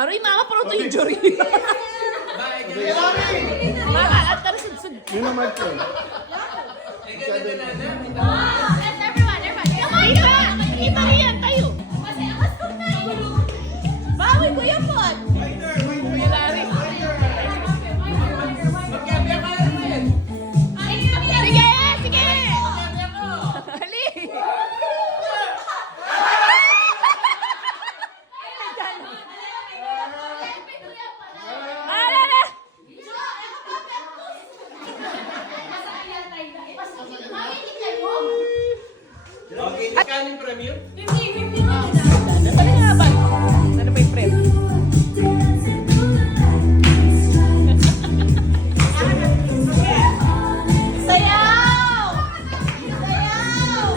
Aroy, mama, pero ito injury. Mama, at tarasid-sid. Yun ang mic ko. Kita riyan tayo. Bawi ko yan po. Kuya Larry. Sige, sige. Hali. Alala. Okay, kanin premium? Ano nga ba? Ano pa yung prep? Sayaw! Sayaw!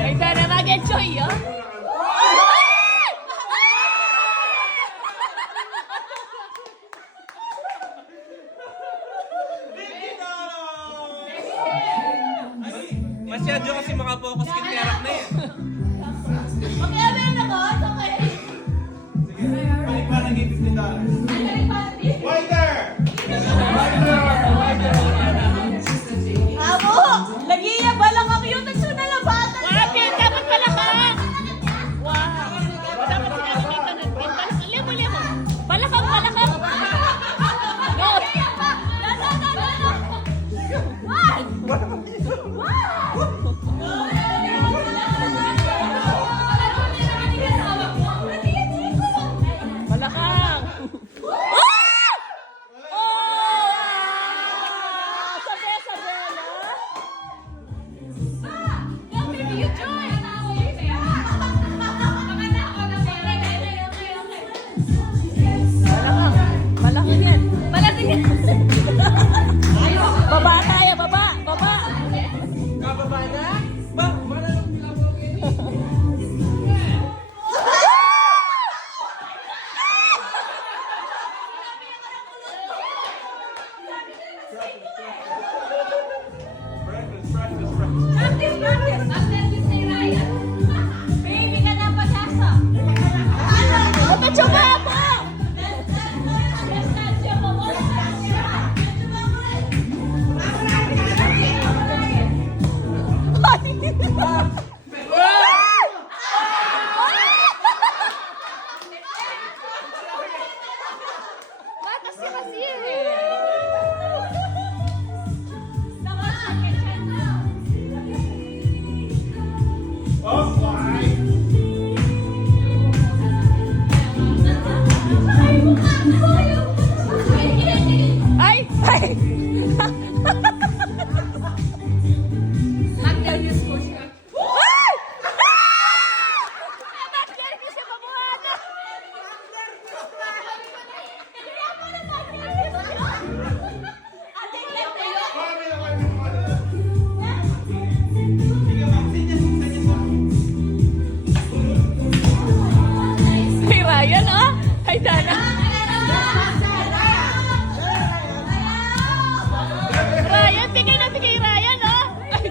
Ay, sana mag-enjoy, oh. Masyado kasi makapokus kay Terak na yan. Okay, ano yun ako? Okay. Balik pa ng $50. Waiter! Amo! Lagiya ba lang ang yun? Nagsunod na labatan. Wapi, dapat palakang. Wow. Dapat sinabi may tanong. Lemo, lemo. Palakang, palakang. No. Palakang. Malaki yan. Malaki yan. Baba tayo, baba, baba. Kababa na? Ba, malalong pinapogin. Baby ka na pag-asa. Ano? Chupa po! Ay! Ay! Mag-nervous po siya. Ay! Mag-nervous siya, mabuhana! Hey, Ryan, oh! Ay, Dana! Ryan, bigay na bigay Ryan, oh! Ay,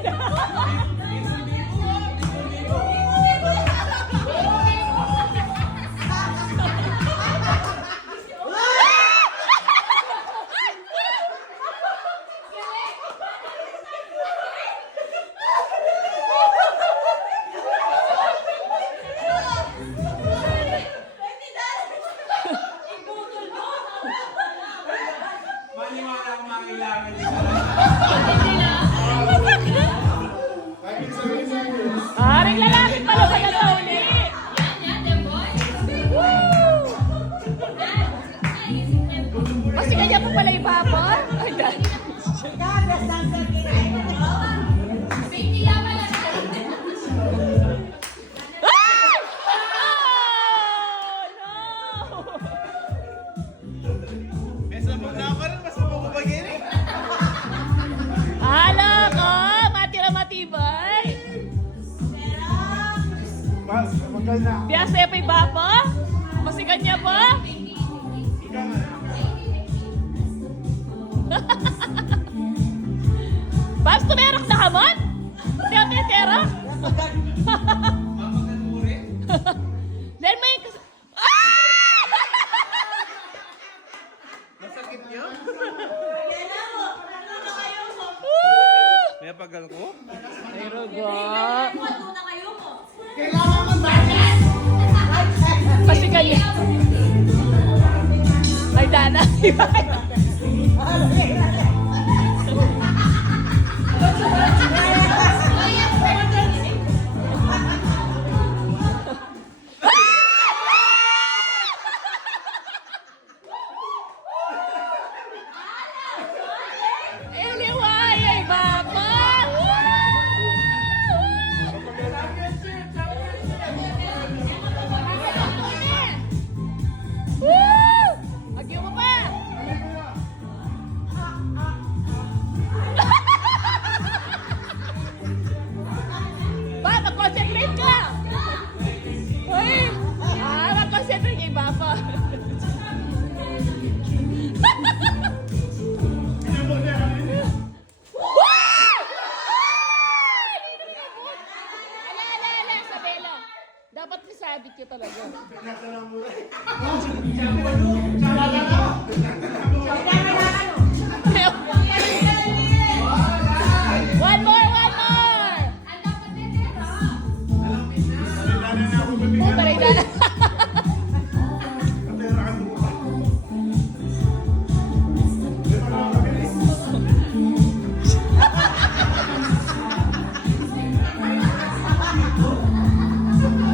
Maniwala akong makailangan nila. Aring lalaki pala ba na ulit? Kasi kanya po pala ibabon? Ay, dahil. Besa mo na ako rin, mas Biasa pa iba pa? Masigan niya pa? Bas, tumerak na hamon? Hindi ako teterak? Then may... Ah! Masakit yun? May pagal ko? Pero go. Masigan niya. Ay, Dana. Anyway, ay baba! Woo! Agyo mo pa! Ba, mag-concentrate ka! Uy! Mag-concentrate kay Bapa. Ala, Isabela. Dapat nasabit ko talaga. One more! Oh, parida na.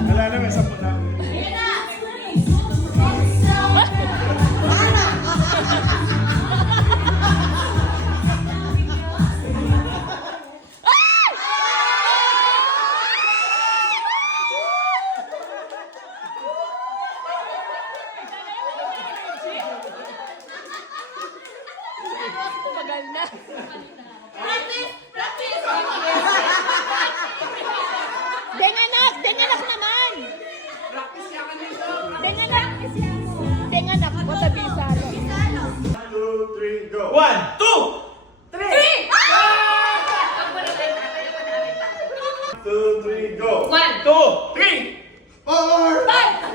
Wala na, may 10 na. Tumagal na. Denganak naman. Denganak, watabi salo. 2, 3, go. 1, 2! 2, 3, go. 2, 3! 4, 1,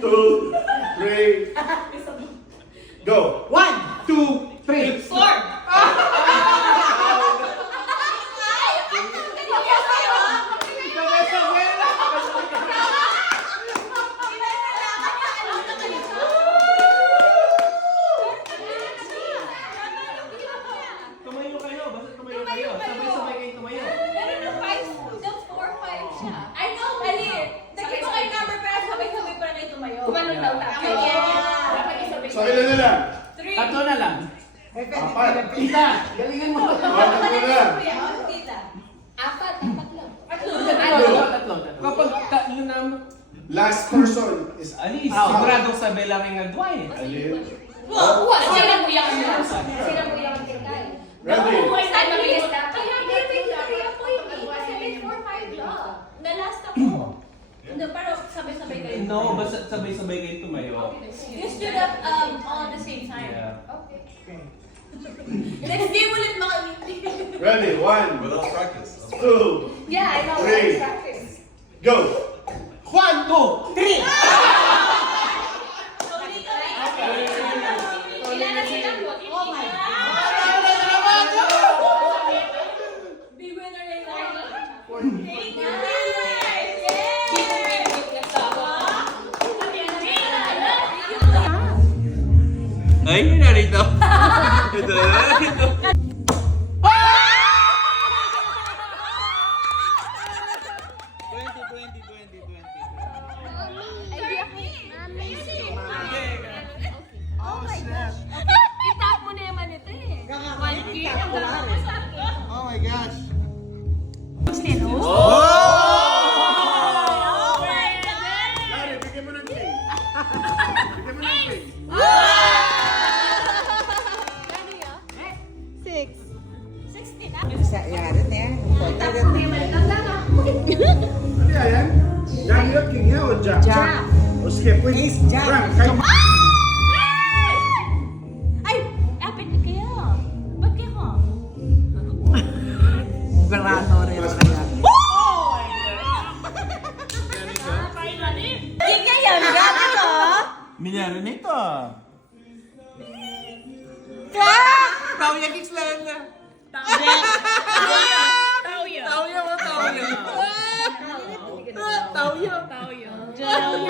2, 3, go. 1, 2, 3, 4! Tumayo kayo, basta tumayo kayo. Sabay-sabay kayong tumayo. So, ilan na lang? Tatlo na lang. 4. Tita, galingan mo. Tatlo na lang. Tatlo. Kapag yun ang... Last person is Alis, siguradong sabi lang yung adway. Alin. Ready? Ready? Na-last ako. Hindi, pero sabay-sabay kayo. No, basta sabay-sabay kayong tumayo. You stood up all at the same time. Yeah. Okay. Next game ulit makangiti. Ready? 1, Without practice. 2, Yeah, I know. Three. Let's practice. go. 1, 2, 3! Ilan na sila po? Oh my God! Big winner na yun. Thank you, guys! Ay, narito. Ito. Oh my gosh. Itap mo na naman ito eh. Oh my gosh. Larry, bigyan mo ng king. Bigyan mo ng king. Sa yaran eh. Ano yan? Daniel, king niya o Jack? Jack. O skip, wait. Ace, Jack. Frank, kayo. Ay! Apit kayo. Ba't kayo? Verano rin kaya. Hindi kayo. Nagano to? Minyari nito. Tao yung X-Land. Tao yan. Tao yung. Tao yan.